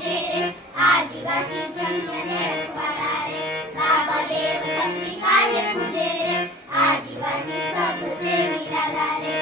मुझे रे, आदिवासी जंगले रखवाला रे, बाबा देव खत्री काहे मुझे रे, आदिवासी सबसे निराला रे।